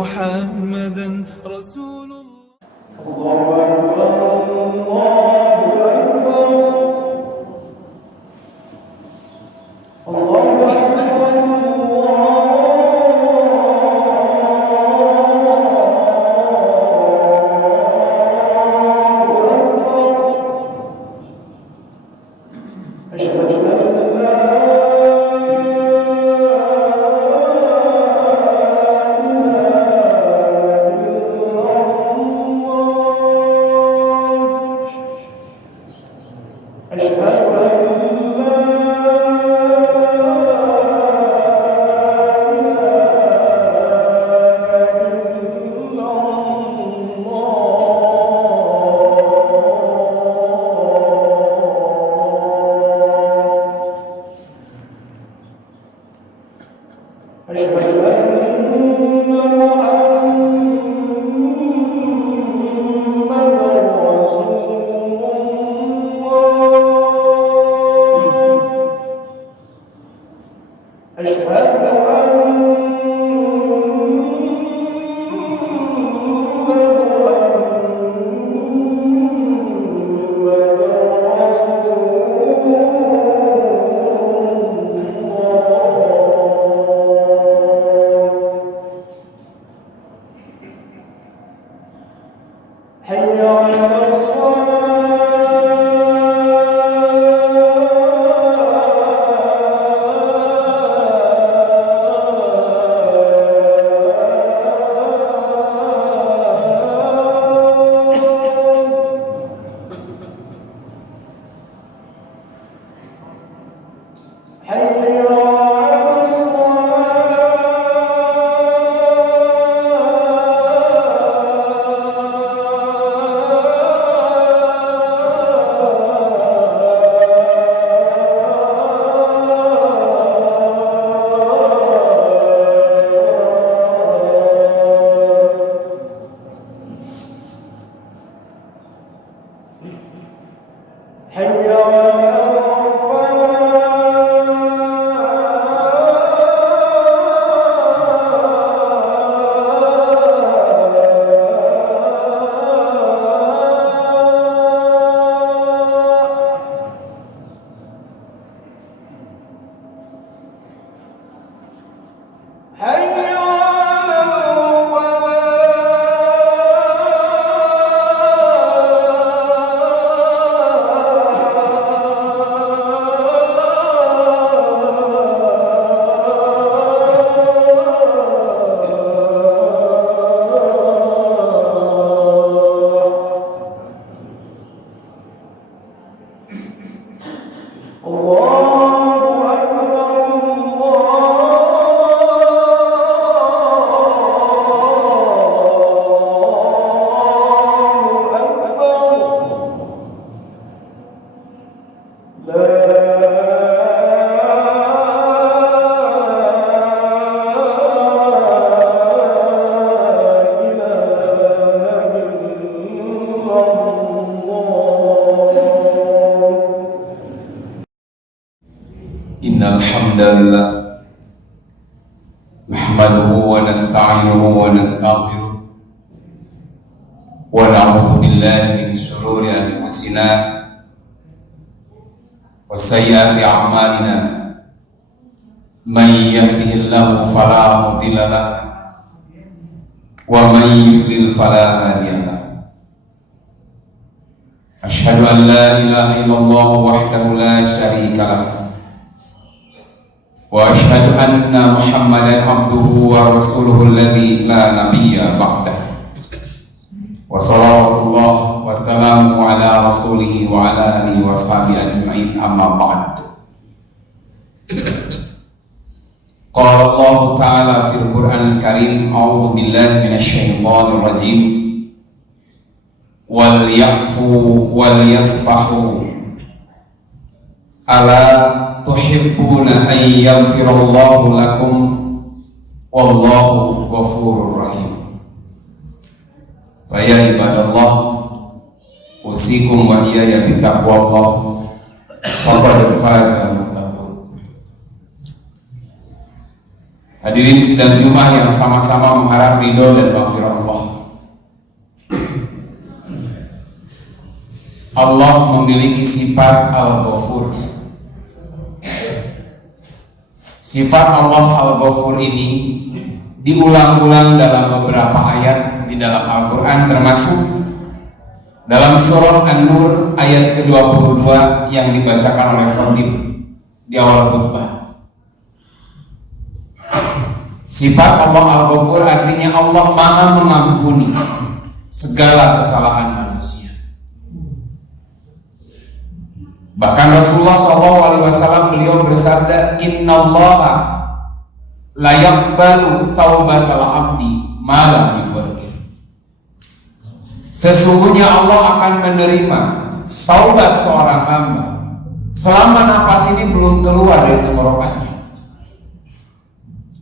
محمدا رسول الله. نحمده ونستعينه ونستغفره ونعوذ بالله من شرور أنفسنا وسيئات أعمالنا من يهده الله فلا مضل له ومن يضلل فلا هادي له أشهد أن لا إله إلا الله وحده لا شريك له وأشهد أن محمدا عبده ورسوله الذي لا نبي بعده وصلوات الله وسلامه على رسوله وعلى آله وصحبه أجمعين أما بعد. قال الله تعالى في القرآن الكريم أعوذ بالله من الشيطان الرجيم وليعفوا وليصفحوا ألا تحبون أن يغفر الله لكم والله غفور رحيم. فيا عباد الله أوصيكم وإياي بتقوى الله فقد فاز المتقون. Hadirin sidang Jumat yang sama-sama mengharap ridho dan maghfirah Allah. Allah memiliki sifat Al-Ghafur. Sifat Allah Al-Ghafur ini diulang-ulang dalam beberapa ayat di dalam Al-Quran, termasuk dalam surah An-Nur ayat ke-22 yang dibacakan oleh khatib di awal khutbah. Sifat Allah Al-Ghafur artinya Allah Maha mengampuni segala kesalahan manusia. Bahkan Rasulullah SAW beliau bersabda, Innallaha la yaqbalu taubatal abdi ma lam yughfir. Sesungguhnya Allah akan menerima taubat seorang hamba selama napas ini belum keluar dari tenggorokannya,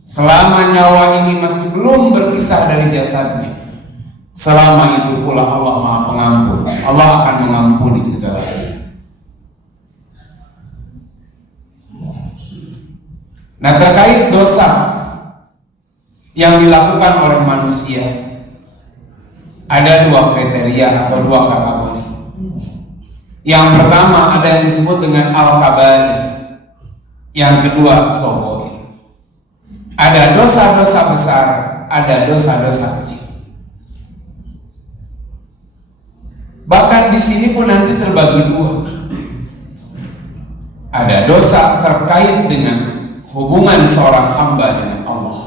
selama nyawa ini masih belum berpisah dari jasadnya. Selama itu pula Allah Maha Pengampun. Allah akan mengampuni segala dosa. Nah, terkait dosa yang dilakukan oleh manusia, ada dua kriteria atau dua kategori. Yang pertama ada yang disebut dengan al-kabair, yang kedua sogoir. Ada dosa-dosa besar, ada dosa-dosa kecil. Bahkan di sini pun nanti terbagi dua. Ada dosa terkait dengan hubungan seorang hamba dengan Allah.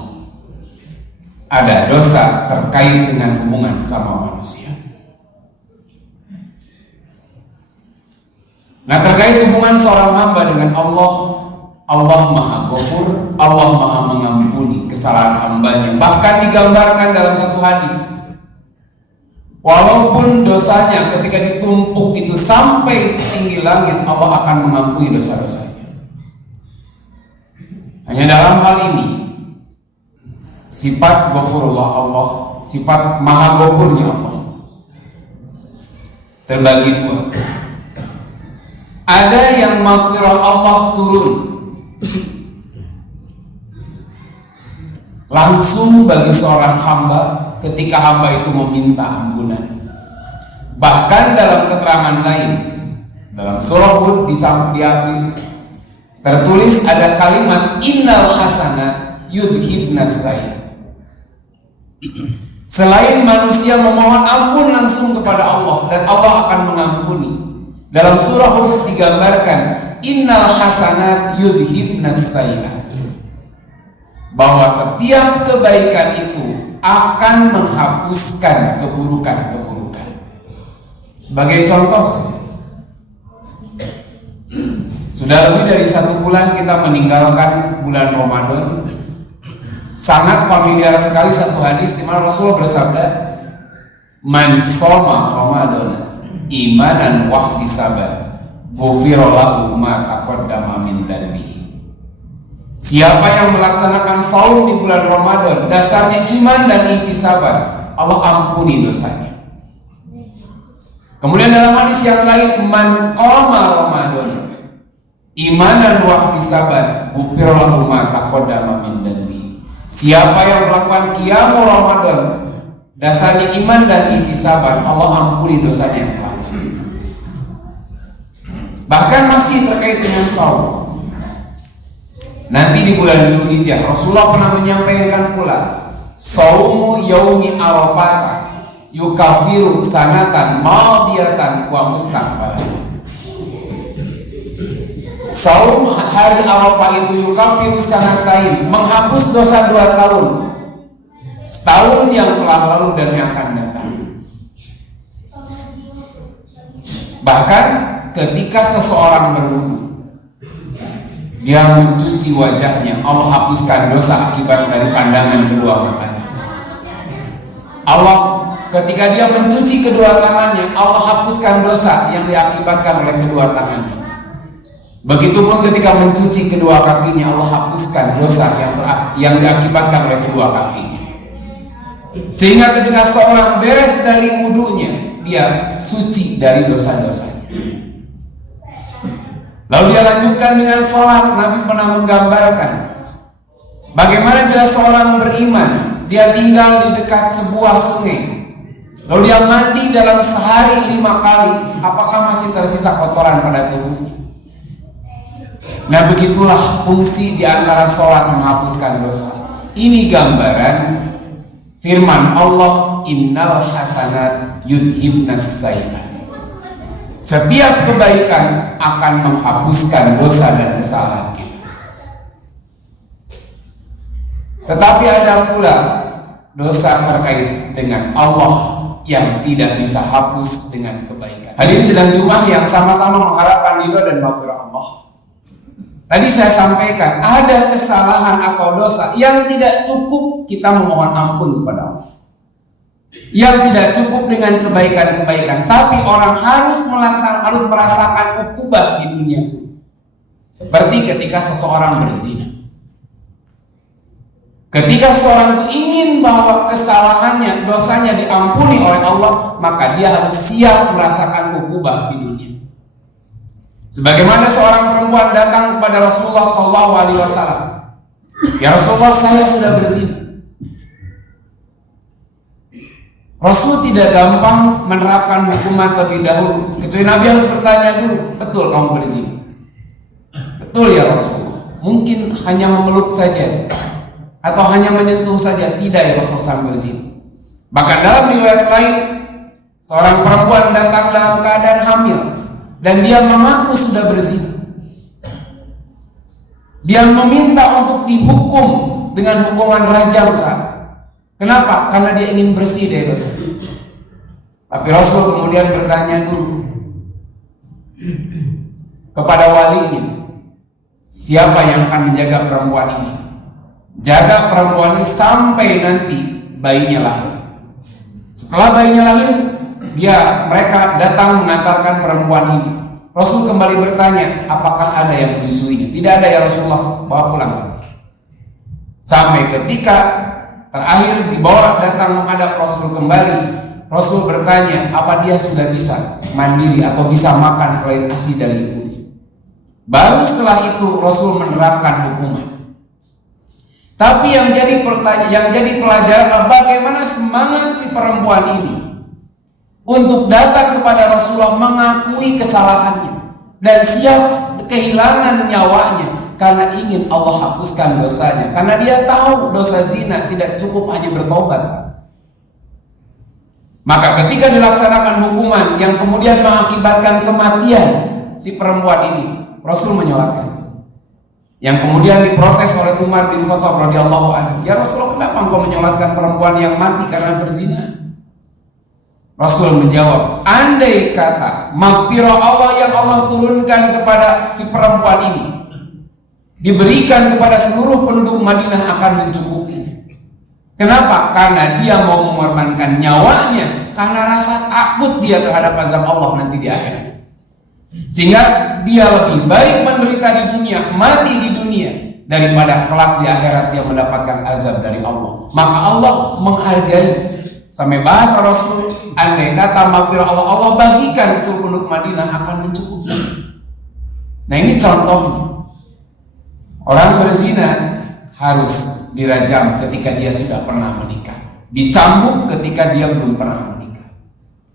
Ada dosa terkait dengan hubungan sama manusia. Nah, terkait hubungan seorang hamba dengan Allah, Allah Maha Ghafur, Allah Maha mengampuni kesalahan hambanya. Bahkan digambarkan dalam satu hadis, walaupun dosanya ketika ditumpuk itu sampai setinggi langit, Allah akan mengampuni dosa-dosanya. Hanya dalam hal ini, sifat Ghafurullah Allah, sifat Maha Ghafurnya Allah terbagi dua. Ada yang maghfirah Allah turun langsung bagi seorang hamba ketika hamba itu meminta ampunan. Bahkan dalam keterangan lain, dalam surah Hud tertulis ada kalimat innal hasanat yudhibnas sayyi'at. Selain manusia memohon ampun langsung kepada Allah dan Allah akan mengampuni, dalam surah Hud digambarkan innal hasanat yudhibnas sayyi'at, bahwa setiap kebaikan itu akan menghapuskan keburukan-keburukan. Sebagai contoh saja, sudah lebih dari 1 bulan kita meninggalkan bulan Ramadan. Sangat familiar sekali satu hadis di mana Rasulullah bersabda, "Man shoma Ramadan imanan wa ihtisaban, ghufira lahu ma taqaddama min dhanbihi." Siapa yang melaksanakan saum di bulan Ramadan, dasarnya iman dan ihtisaban, Allah ampuni dosanya. Kemudian dalam hadis yang lain, "Man qama Ramadan imanan wa ihtisaban, ghufira lahu ma taqaddama min dhanbihi." Siapa yang melakukan qiyamul Ramadan, dasarnya iman dan ihtisaban, Allah ampuni dosanya yang lalu. Bahkan masih terkait dengan saum, nanti di bulan Dzulhijjah Rasulullah pernah menyampaikan pula, saumu yaumi arafah yukafiru sanatan madiyatan wa mustaqbalan. Saum hari Arafah itu yukafiru sanatain, menghapus dosa 2 tahun, setahun yang telah lalu dan yang akan datang. Bahkan ketika seseorang berwudu, dia mencuci wajahnya, Allah hapuskan dosa akibat dari pandangan kedua matanya. Allah ketika dia mencuci kedua tangannya, Allah hapuskan dosa yang diakibatkan oleh kedua tangannya. Begitupun ketika mencuci kedua kakinya, Allah hapuskan dosa yang diakibatkan oleh kedua kakinya. Sehingga ketika seorang beres dari wudunya, dia suci dari dosa-dosanya. Lalu dia lanjutkan dengan sholat. Nabi pernah menggambarkan Bagaimana bila seorang beriman, dia tinggal di dekat sebuah sungai, lalu dia mandi dalam sehari 5 kali, apakah masih tersisa kotoran pada tubuhnya? Nah, begitulah fungsi di antara sholat menghapuskan dosa. Ini gambaran firman Allah, innal hasanat yudhibnas sayyi'at. Setiap kebaikan akan menghapuskan dosa dan kesalahan kita. Tetapi ada pula dosa terkait dengan Allah yang tidak bisa hapus dengan kebaikan. Hadirin sidang Jumat yang sama-sama mengharapkan ridho dan maghfirah Allah. Tadi saya sampaikan ada kesalahan atau dosa yang tidak cukup kita memohon ampun kepada Allah, yang tidak cukup dengan kebaikan-kebaikan, tapi orang harus merasakan ukubah di dunia. Seperti ketika seseorang berzina. Ketika seorang itu ingin bahwa kesalahannya, dosanya diampuni oleh Allah, maka dia harus siap merasakan ukubah di dunia. Sebagaimana seorang perempuan datang kepada Rasulullah SAW, ya Rasulullah, saya sudah berzina. Rasul tidak gampang menerapkan hukuman terlebih dahulu, kecuali Nabi harus bertanya dulu, betul kamu berzina? Betul ya Rasulullah. Mungkin hanya memeluk saja atau hanya menyentuh saja, tidak ya Rasulullah berzina. Bahkan dalam riwayat lain, seorang perempuan datang dalam keadaan hamil dan dia mengaku sudah berzina. Dia meminta untuk dihukum dengan hukuman rajam saat. Kenapa? Karena dia ingin bersih dari dosa. Tapi Rasul kemudian bertanya dulu kepada walinya, siapa yang akan menjaga perempuan ini? Jaga perempuan ini sampai nanti bayinya lahir. Setelah bayinya lahir, mereka datang mengantarkan perempuan ini. Rasul kembali bertanya, apakah ada yang menyusuinya? Tidak ada ya Rasulullah, bawa pulang. Sampai ketika terakhir dibawa datang menghadap Rasul kembali, Rasul bertanya, apa dia sudah bisa mandiri atau bisa makan selain ASI dari ibunya? Baru setelah itu Rasul menerapkan hukuman. Tapi yang jadi pelajaran bagaimana semangat si perempuan ini untuk datang kepada Rasulullah mengakui kesalahannya dan siap kehilangan nyawanya karena ingin Allah hapuskan dosanya, karena dia tahu dosa zina tidak cukup hanya bertobat. Maka ketika dilaksanakan hukuman yang kemudian mengakibatkan kematian si perempuan ini, Rasul menyolatkan. Yang kemudian diprotes oleh Umar bin Khattab radhiyallahu anhu, ya Rasulullah, kenapa engkau menyolatkan perempuan yang mati karena berzina? Rasul menjawab, andai kata maghfirah Allah yang Allah turunkan kepada si perempuan ini diberikan kepada seluruh penduduk Madinah akan mencukupi. Kenapa? Karena dia mau mengorbankan nyawanya karena rasa takut dia terhadap azab Allah nanti di akhirat. Sehingga dia lebih baik menderita di dunia, mati di dunia, daripada kelak di akhirat dia mendapatkan azab dari Allah. Maka Allah menghargai. Sampai bahasa Rasul, andai kata maghfirah Allah bagikan seluruh penduduk Madinah akan mencukupi. Nah, ini contohnya. Orang berzina harus dirajam ketika dia sudah pernah menikah, dicambuk ketika dia belum pernah menikah.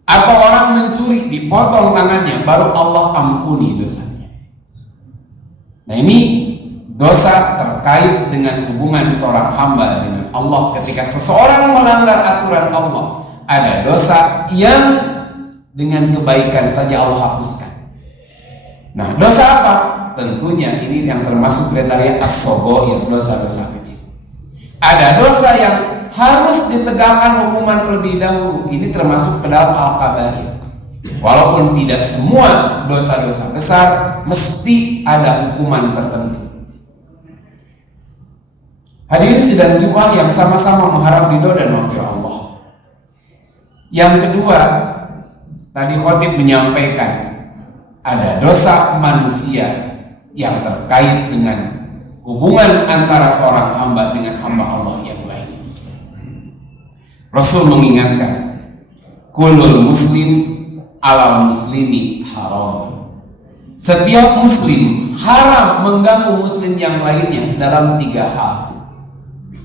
Atau orang mencuri, dipotong tangannya, baru Allah ampuni dosanya. Nah, ini dosa terkait dengan hubungan seorang hamba dengan Allah. Ketika seseorang melanggar aturan Allah, ada dosa yang dengan kebaikan saja Allah hapuskan. Nah, dosa apa? Tentunya ini yang termasuk kriteria as-saghair, dosa-dosa kecil. Ada dosa yang harus ditegakkan hukuman terlebih dahulu. Ini termasuk ke dalam al-kabair. Walaupun tidak semua dosa-dosa besar mesti ada hukuman tertentu. Hadirin sidang Jumat yang sama-sama mengharap ridho dan maghfirah Allah. Yang kedua, tadi khotib menyampaikan ada dosa manusia yang terkait dengan hubungan antara seorang hamba dengan hamba Allah yang lain. Rasul mengingatkan, kulul muslim ala muslimi haram. Setiap muslim haram mengganggu muslim yang lainnya dalam 3 hal.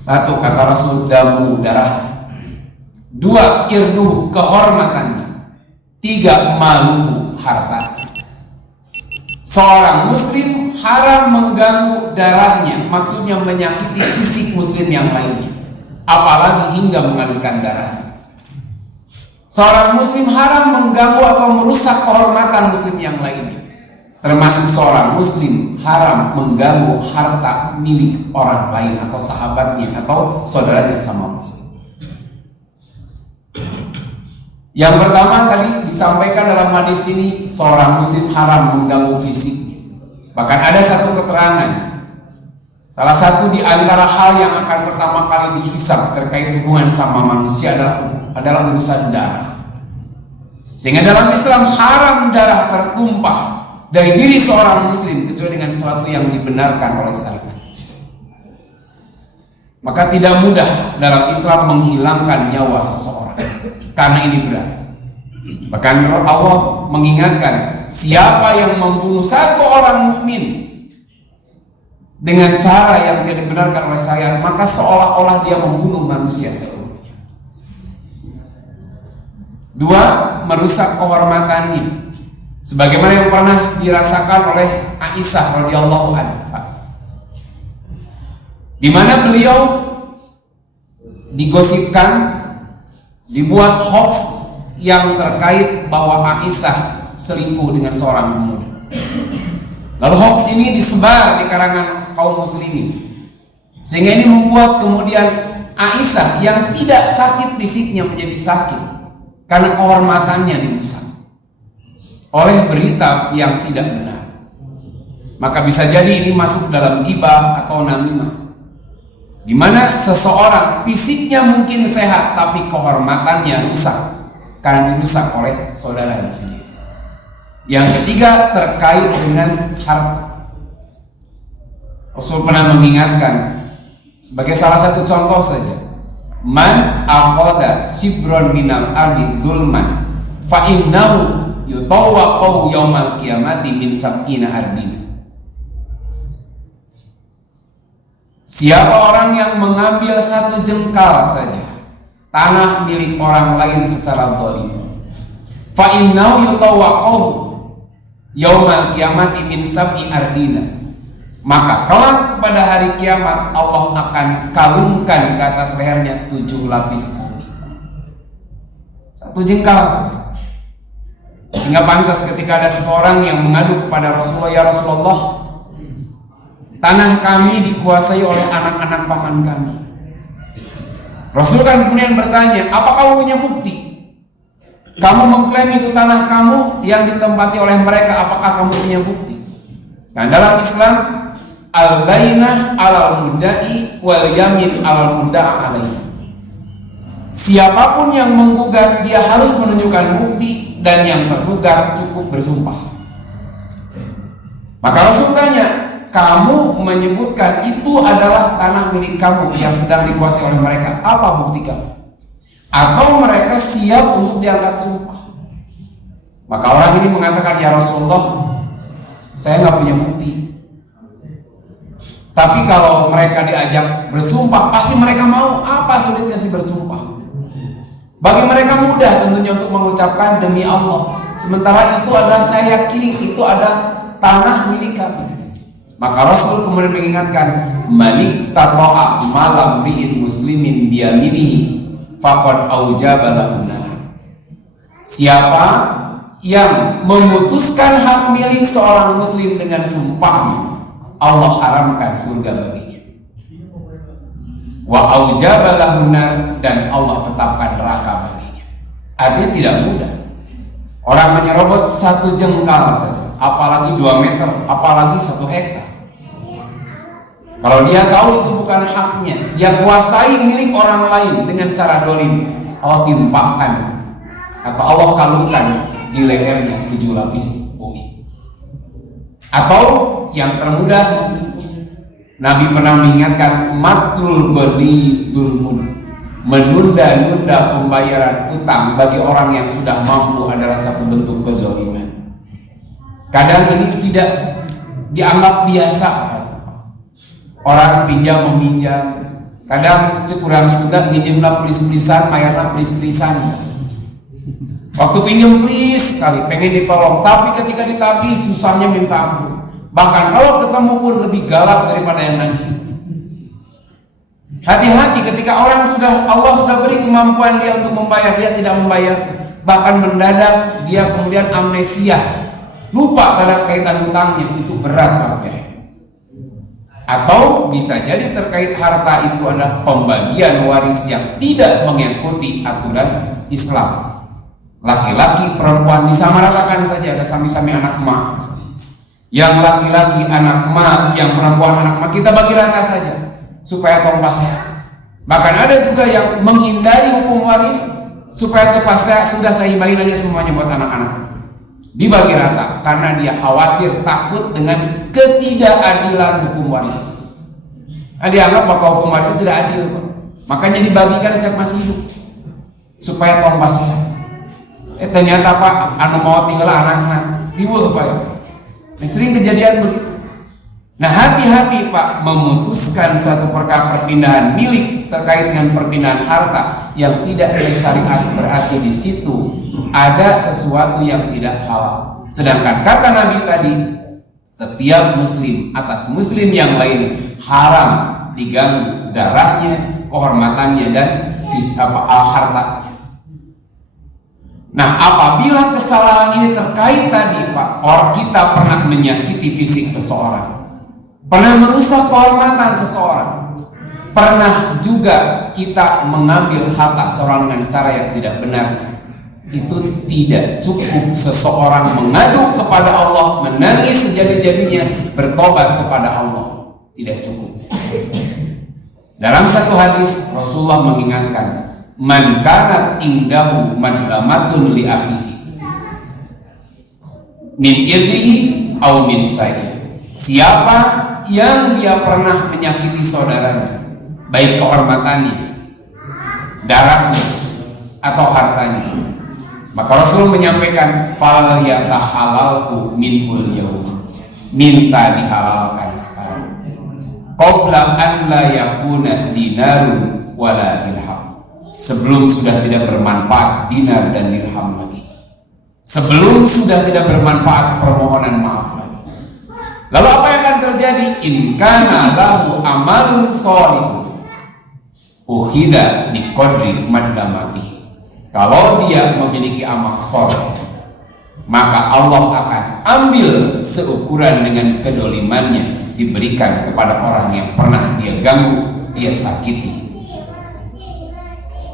Satu, kata Rasul, damu, darah. Dua, irduhu, kehormatannya. Tiga, maluhu, harta. Seorang muslim haram mengganggu darahnya, maksudnya menyakiti fisik muslim yang lainnya, apalagi hingga mengalirkan darah. Seorang muslim haram mengganggu atau merusak kehormatan muslim yang lainnya, termasuk seorang muslim haram mengganggu harta milik orang lain atau sahabatnya atau saudaranya sama muslim. Yang pertama tadi disampaikan dalam hadis ini, seorang muslim haram mengganggu fisiknya. Bahkan ada satu keterangan, salah satu di antara hal yang akan pertama kali dihisab terkait hubungan sama manusia adalah urusan darah. Sehingga dalam Islam haram darah tertumpah dari diri seorang muslim kecuali dengan sesuatu yang dibenarkan oleh syariat. Maka tidak mudah dalam Islam menghilangkan nyawa seseorang, karena ini berat. Bahkan Allah mengingatkan, siapa yang membunuh satu orang mukmin dengan cara yang tidak dibenarkan oleh syariat, maka seolah-olah dia membunuh manusia seluruhnya. Dua, merusak kehormatannya, sebagaimana yang pernah dirasakan oleh Aisyah radhiyallahu anha, di mana beliau digosipkan, dibuat hoax yang terkait bahwa Aisyah selingkuh dengan seorang pemuda. Lalu hoax ini disebar di kalangan kaum muslimin, sehingga ini membuat kemudian Aisyah yang tidak sakit fisiknya menjadi sakit karena kehormatannya dirusak oleh berita yang tidak benar. Maka bisa jadi ini masuk dalam ghibah atau namimah, di mana seseorang fisiknya mungkin sehat tapi kehormatannya rusak karena dirusak oleh saudaranya sendiri. Yang ketiga, terkait dengan harta. Rasul pernah mengingatkan sebagai salah satu contoh saja, man akhadha sibron minal ardi dzulman fa innahu yutawwaqu yaumal qiyamati min sab'ina ardina. Siapa orang yang mengambil satu jengkal saja tanah milik orang lain secara zalim, fa innahu yutawwaqu yaumal qiyamati min sab'i ardina, maka kelak pada hari kiamat Allah akan kalungkan ke atas lehernya 7 lapis bumi. Satu jengkal saja. Hingga pantas ketika ada seseorang yang mengadu kepada Rasulullah, ya Rasulullah, tanah kami dikuasai oleh anak-anak paman kami. Rasul kan kemudian bertanya, apa kamu punya bukti? Kamu mengklaim itu tanah kamu yang ditempati oleh mereka, apakah kamu punya bukti? Nah, dalam Islam, al-bainah alal mudda'i wal yamin alal mudda'a alaihi. Siapapun yang menggugat, dia harus menunjukkan bukti, dan yang tergugat cukup bersumpah. Maka Rasul tanya, kamu menyebutkan itu adalah tanah milik kamu yang sedang dikuasai oleh mereka, apa bukti kamu? Atau mereka siap untuk diangkat sumpah? Maka orang ini mengatakan, ya Rasulullah, saya nggak punya bukti. Tapi kalau mereka diajak bersumpah, pasti mereka mau. Apa sulitnya sih bersumpah? Bagi mereka mudah tentunya untuk mengucapkan demi Allah. Sementara itu adalah, saya yakini itu ada tanah milik kami. Maka Rasul kemudian mengingatkan, manik tato'a malam ri'in muslimin biyaminihi faqad aujaba lahun nar. Siapa yang memutuskan hak milik seorang muslim dengan sumpahnya, Allah haramkan surga baginya. Wa aujaba lahun nar, dan Allah tetapkan neraka baginya. Artinya tidak mudah orang menyerobot satu jengkal saja, apalagi 2 meter, apalagi 1 hektar. Kalau dia tahu itu bukan haknya, dia kuasai milik orang lain dengan cara dolim, Allah timpakan atau Allah kalungkan di lehernya 7 lapis bumi. Atau yang termudah, Nabi pernah mengingatkan, matlul ghani dzulmun, menunda-nunda pembayaran utang bagi orang yang sudah mampu adalah satu bentuk kezaliman. Kadang ini tidak dianggap biasa. Orang pinjam meminjam Kadang kurang sudah minjemlah please-pleasean, mayatlah please-pleasean. Waktu pinjam please sekali, pengen ditolong, tapi ketika ditagih susahnya minta ampun. Bahkan kalau ketemu pun lebih galak daripada yang nagih. Hati-hati ketika Allah sudah beri kemampuan dia untuk membayar, dia tidak membayar. Bahkan mendadak dia kemudian amnesia, lupa terhadap kaitan hutangnya, itu berat makanya. Atau bisa jadi terkait harta itu adalah pembagian waris yang tidak mengikuti aturan Islam. Laki-laki perempuan disamaratakan saja, ada sami-sami anak emak. Yang laki-laki anak emak, yang perempuan anak emak, kita bagi rata saja supaya tongpas sehat. Bahkan ada juga yang menghindari hukum waris supaya tepas sehat, sudah saya hibahin aja semuanya buat anak-anak. Dibagi rata karena dia khawatir, takut dengan ketidakadilan hukum waris. Dianggap bahwa hukum waris itu tidak adil, makanya dibagikan sejak masih hidup supaya tongpas sehat. Ternyata Pak, anu mau tinggal anak-anak riweuh Pak. Sering kejadian begitu. Nah, hati-hati Pak memutuskan satu perkara perpindahan milik terkait dengan perpindahan harta yang tidak sesuai syariat, berarti di situ ada sesuatu yang tidak halal. Sedangkan kata Nabi tadi, setiap muslim atas muslim yang lain haram diganggu darahnya, kehormatannya dan hartanya. Nah, apabila kesalahan ini terkait tadi Pak, orang kita pernah menyakiti fisik seseorang, pernah merusak kehormatan seseorang, pernah juga kita mengambil harta seorang dengan cara yang tidak benar, itu tidak cukup seseorang mengadu kepada Allah, menangis sejadi-jadinya, bertobat kepada Allah, tidak cukup. Dalam satu hadis Rasulullah mengingatkan, man kanat indahu madlamatun li akhihi min irdihi aw min sayyi. Siapa yang dia pernah menyakiti saudaranya, baik kehormatannya, darahnya atau hartanya, maka Rasul menyampaikan fal yatahalalhu minhul yaum, minta dihalalkan sekarang, qabla an la yakuna dinarun wala dirham, sebelum sudah tidak bermanfaat dinar dan dirham lagi, sebelum sudah tidak bermanfaat permohonan maaf lagi. Lalu apa yang akan terjadi? In kana lahu amalun sholihun ukhida bi qadri madlamatihi. Kalau dia memiliki amal soleh, maka Allah akan ambil seukuran dengan kedolimannya, diberikan kepada orang yang pernah dia ganggu, dia sakiti.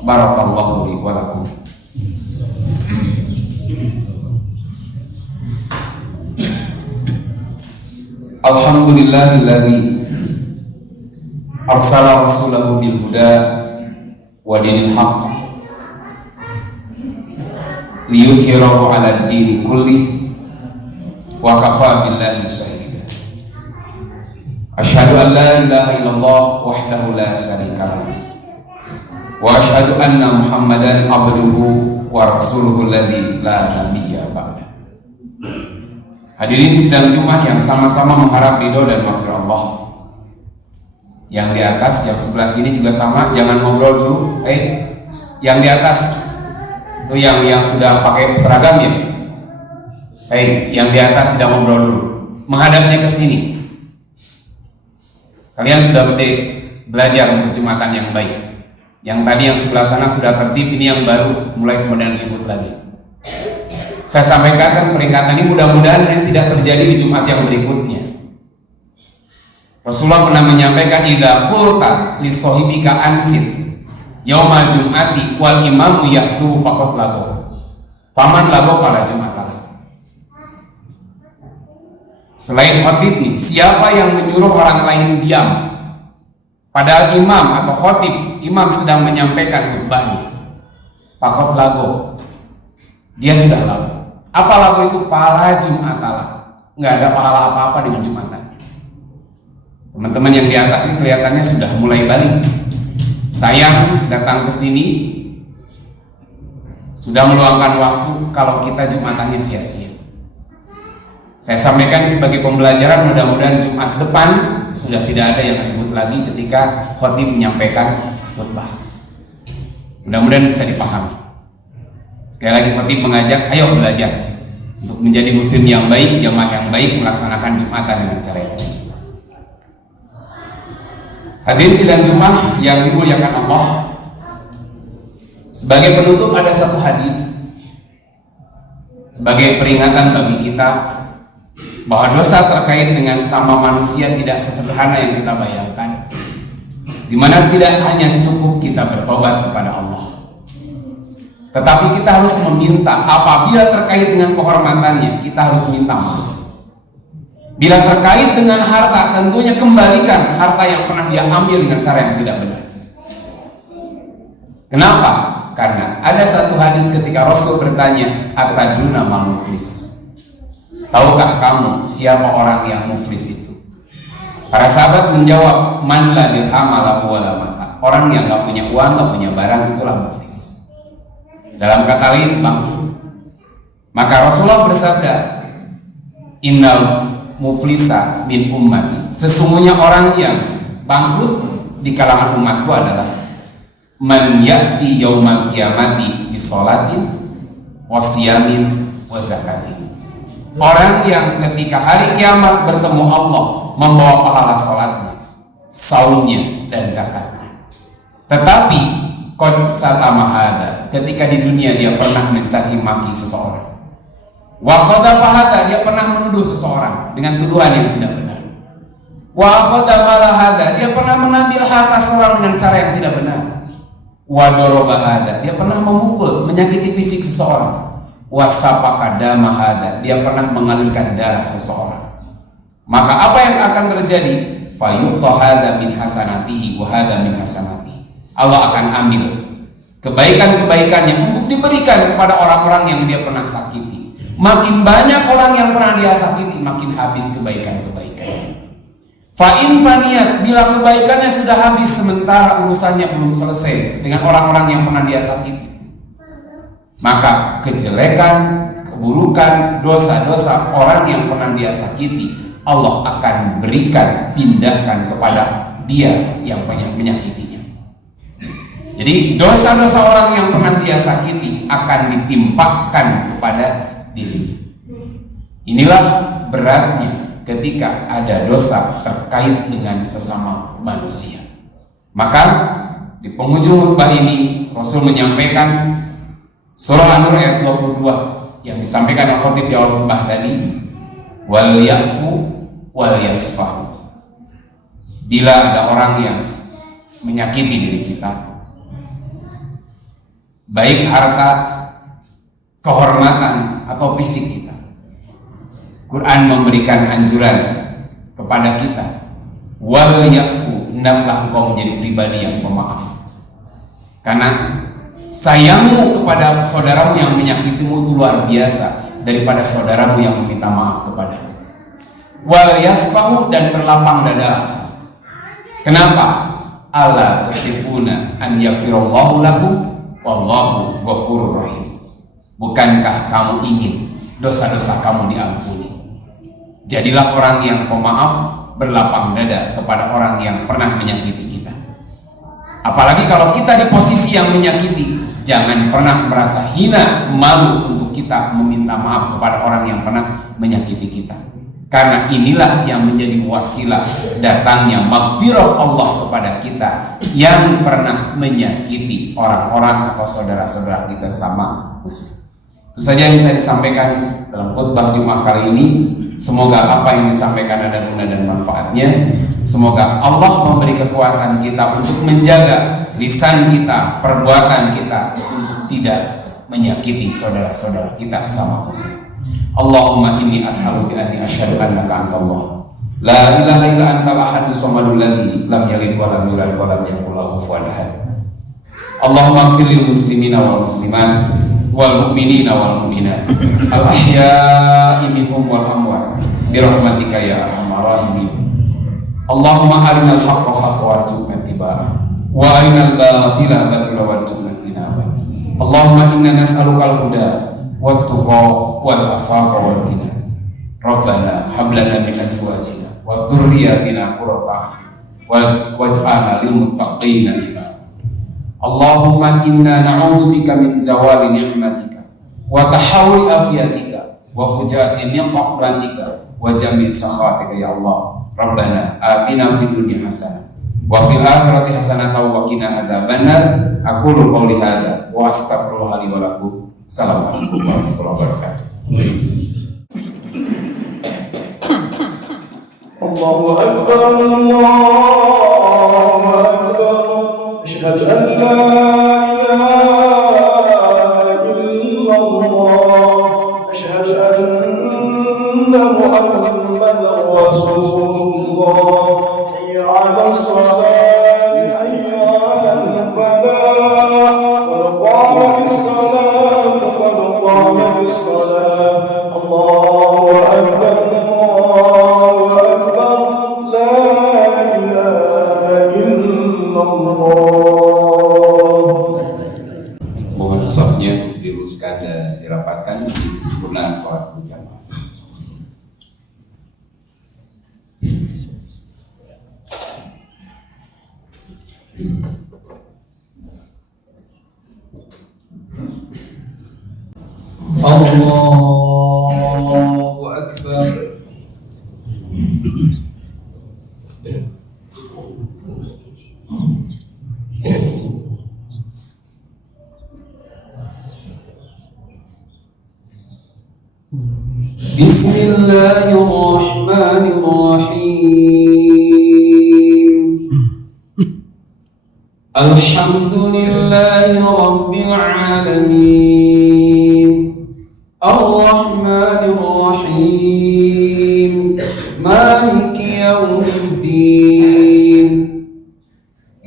Barakallahu li wa lakum. Alhamdulillahilladzi arsala rasulahu bil huda wa dinil haqq liyudhhirahu 'ala ad-dini kulli wa kafa billahi shahida. Asyhadu an la ilaha illallah wahdahu la syarika lahu wa asyhadu anna Muhammadan abduhu wa rasuluhu alladzi la nabiyya ba'da. Hadirin sidang Jumat yang sama-sama mengharap ridho dan maghfirah Allah. Yang di atas, yang sebelah sini juga sama, jangan ngobrol dulu. Yang di atas itu yang sudah pakai seragam ya. Yang di atas tidak ngobrol dulu. Menghadapnya ke sini. Kalian sudah gede, belajar untuk Jumatan yang baik. Yang tadi yang sebelah sana sudah tertib, ini yang baru mulai kemudian ribut lagi. Saya sampaikan peringatan ini mudah-mudahan ini tidak terjadi di Jumat yang berikutnya. Rasulullah pernah menyampaikan, idza qulta li sahibika ansit yaumal jum'ati wal imamu yahtu faqat lago faman lago pada Jumatan. Selain khatib nih, siapa yang menyuruh orang lain diam padahal imam atau khatib, imam sedang menyampaikan khutbahnya, faqat lago, dia sudah lago. Apa lagu itu? Pahala Jum'atalah. Nggak ada pahala apa-apa dengan Jumatan. Teman-teman yang di atas ini kelihatannya sudah mulai balik. Sayang datang ke sini sudah meluangkan waktu, kalau kita Jumatannya sia-sia. Saya sampaikan sebagai pembelajaran, mudah-mudahan Jumat depan sudah tidak ada yang ribut lagi ketika khotib menyampaikan khutbah. Mudah-mudahan bisa dipahami. Sekali lagi khotib mengajak, ayo belajar untuk menjadi muslim yang baik, jamaah yang baik, melaksanakan Jumatan dengan cara yang baik. Hadirin sidang Jumat yang dimuliakan Allah, sebagai penutup ada satu hadis sebagai peringatan bagi kita bahwa dosa terkait dengan sama manusia tidak sesederhana yang kita bayangkan, di mana tidak hanya cukup kita bertobat kepada Allah, tetapi kita harus meminta. Apabila terkait dengan kehormatannya, kita harus minta maaf. Bila terkait dengan harta, tentunya kembalikan harta yang pernah dia ambil dengan cara yang tidak benar. Kenapa? Karena ada satu hadis ketika Rasul bertanya, atadruna mal muflis? Tahukah kamu siapa orang yang muflis itu? Para sahabat menjawab, man la dirham lahu wala mata. Orang yang gak punya uang, gak punya barang, itulah muflis. Dalam kata lain, bangkrut. Maka Rasulullah bersabda, innal muflisa min ummati, sesungguhnya orang yang bangkrut di kalangan umatku adalah man ya'ti yaumal qiyamati bisolatin wasiyamin wa zakatin, orang yang ketika hari kiamat bertemu Allah membawa pahala sholatnya, saumnya dan zakatnya. Tetapi qad satama hada, ketika di dunia dia pernah mencaci maki seseorang. Wa qadafahada, dia pernah menuduh seseorang dengan tuduhan yang tidak benar. Wa qadamala, dia pernah mengambil harta seseorang dengan cara yang tidak benar. Wa darabahada, dia pernah memukul, menyakiti fisik seseorang. Wa sapakadamahada, dia pernah mengalirkan darah seseorang. Maka apa yang akan terjadi? Fayuqahada min hasanatihi wa hada min hasanatihi. Allah akan ambil kebaikan-kebaikannya untuk diberikan kepada orang-orang yang dia pernah sakiti. Makin banyak orang yang pernah dia sakiti, makin habis kebaikan-kebaikannya. Fa'in faniyat, bila kebaikannya sudah habis sementara urusannya belum selesai dengan orang-orang yang pernah dia sakiti, maka kejelekan, keburukan, dosa-dosa orang yang pernah dia sakiti, Allah akan berikan, pindahkan kepada dia yang banyak menyakitinya. Jadi dosa-dosa orang yang pernah dia sakiti akan ditimpakan kepada dirinya. Inilah beratnya ketika ada dosa terkait dengan sesama manusia. Maka di penghujung khutbah ini Rasul menyampaikan surah An-Nur ayat 22 yang disampaikan oleh khotib di awal khutbah tadi, wal yafu wal yasfahu. Bila ada orang yang menyakiti diri kita, baik harta, kehormatan atau fisik kita, Quran memberikan anjuran kepada kita, wal yafu, hendaklah engkau menjadi pribadi yang pemaaf. Karena sayangmu kepada saudaramu yang menyakitimu itu luar biasa daripada saudaramu yang meminta maaf kepadanya. Wal yasfahu, dan berlapang dada. Kenapa? Alla tuhibbuna an yaghfirallahu lakum wallahu ghafurur rahim. Bukankah kamu ingin dosa-dosa kamu diampuni? Jadilah orang yang pemaaf, berlapang dada kepada orang yang pernah menyakiti kita. Apalagi kalau kita di posisi yang menyakiti, jangan pernah merasa hina, malu untuk kita meminta maaf kepada orang yang pernah menyakiti kita. Karena inilah yang menjadi wasilah datangnya maghfirah Allah kepada kita yang pernah menyakiti orang-orang atau saudara-saudara kita sama muslim. Itu saja yang saya disampaikan dalam khutbah Jumat kali ini. Semoga apa yang disampaikan ada guna dan manfaatnya. Semoga Allah memberi kekuatan kita untuk menjaga lisan kita, perbuatan kita untuk tidak menyakiti saudara-saudara kita sama muslim. Allahumma inni as'aluka bi anni asyhadu annaka antallah la ilaha illa antal ahadus samadul ladzi lam yalid wa lam yulad wa lam yakul lahu kufuwan ahad. Allahumma ighfir lil muslimina wal muslimat wal mu'minina wal mu'minat al ahya'i minhum wal amwat bi rahmatika ya arhamar rahimin. Allahumma arinal haqqa haqqan warzuqna ittiba'ah wa arinal batila batila warzuqna ijtinabah. Allahumma inna nas'aluka al-huda wat tuqa wal afafa wal ghina. Rabbana hab lana min azwajina wa dzurriyyatina qurrata waj'alna lil muttaqina imama. Allahumma inna na'udzubika min zawali ni'matika wa tahawuli afiyatika wa fujaati niqmatika wa jami' sakhatika ya Allah. Rabbana atina fid dunya hasanah wa fil akhirati hasanah wa qina adzabannar. Aqulu qouli hadza wa astaghfirullah li wa lakum. Assalamualaikum warahmatullahi wabarakatuh. Allahu akbar, Allahu akbar. Asyhadu an la ilaha illallah. Asyhadu anna Muhammadar Rasulullah. Hayya 'alas salat, hayya 'alal falah. Qad qamatis salat, qad qamatis salat. Allahu akbar. Mohon shofnya diluruskan dan dirapatkan di kesempurnaan sholat berjamaah. Allahu Akbar. Bismillahirrahmanirrahim. Alhamdulillahi rabbil alamin. Ar-Rahmanir-Rahim. Maliki yaumiddin.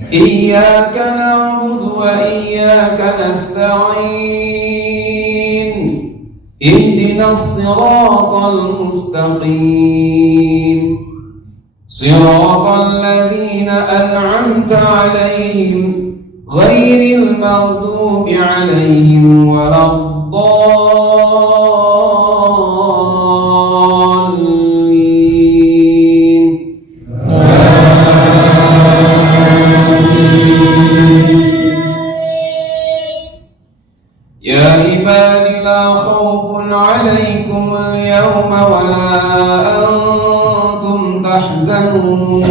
Iyyaka na'budu wa iyyaka nasta'in. Ihdinas siratal mustaqim. Siratal ladzina an'amta 'alaihim ghairil maghdubi 'alaihim waladdallin. Ya ibadi la khawfun 'alaikumul yawma wa la antum tahzanun.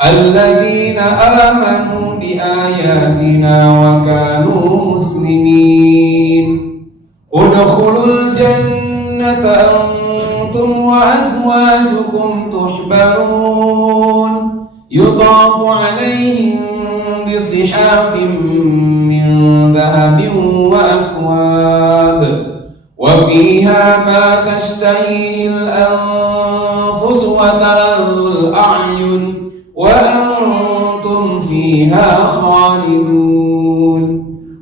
Alladzina amanu bi ayatina wa kanu muslimin. Udkhulul jannata antum wa azwajukum tuhbarun. Yutafu 'alaihim bisihafin min dhahabin wa akwab. Wa fiha ma tashtahi al-anfus wa taladhdhu al-a'yun. Wa antum fiha khalidun.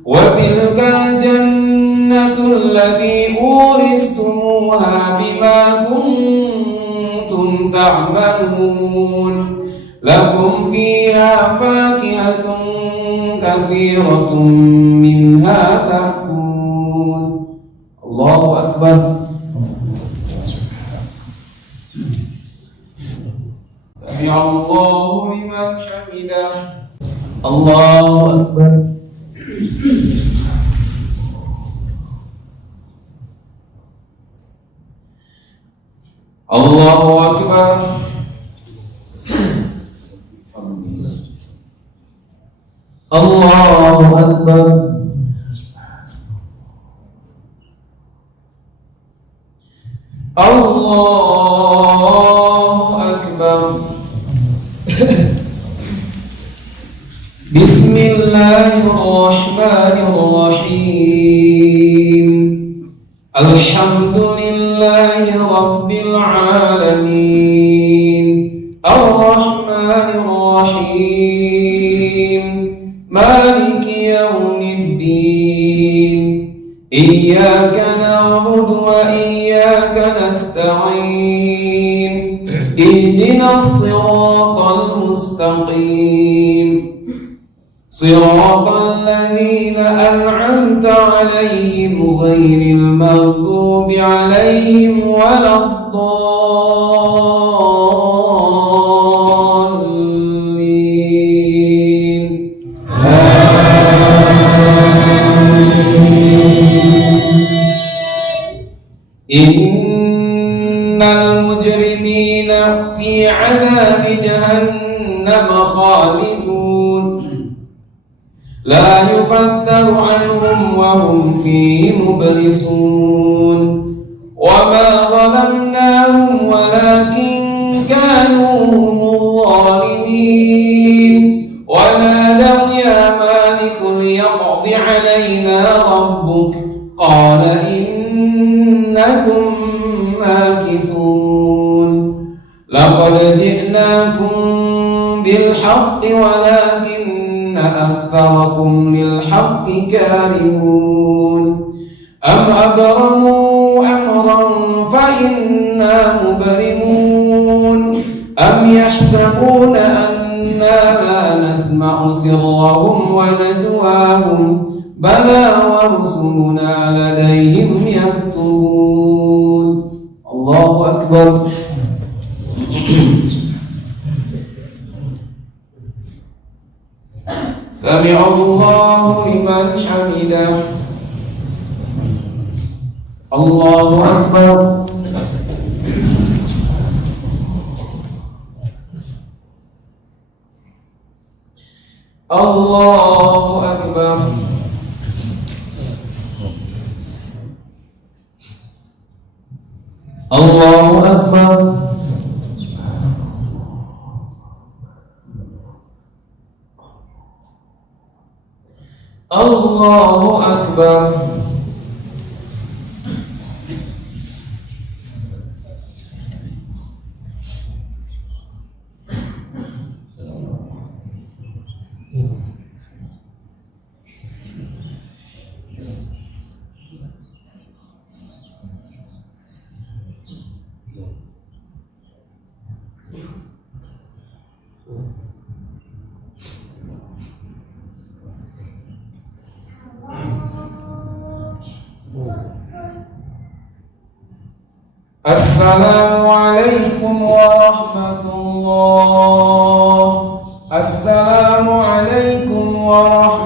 Wa tilka al-jannatu allati uristumuha bima kuntum ta'malun. Lakum fiha fakihatun kathiratun minha ta'kulun. Allahu Akbar. Allahu liman hamidah. Allahu Akbar. Allahu Akbar. Allahu Akbar. Allahu Akbar. Bismillahirrahmanirrahim. Alhamdulillahi rabbil alamin. Ar-Rahmanir-Rahim. Maliki yaumiddin. Iyyaka na'budu wa iyyaka nasta'in. Ihdinas siratal mustaqim. Siratal ladzina an'amta 'alaihim ghairil maghdubi 'alaihim waladdallin. المجرمين في عذاب جهنم خالدون لا يفتر عنهم وهم فيه مبلسون وما ظلمناهم ولكن كانوا هم الظالمين ونادوا يا مالك ليقض علينا ربك قال إنكم ماكثون لقد جئناكم بالحق ولكن أكثركم للحق كارهون أم أبرموا أمرا فإنا مبرمون أم يحسبون أنا لا نسمع سرهم ونجواهم بلى ورسلنا لديهم يكتبون الله أكبر سمع الله لمن حمده الله أكبر الله أكبر الله أكبر الله أكبر السلام عليكم ورحمة الله. السلام عليكم ورحمة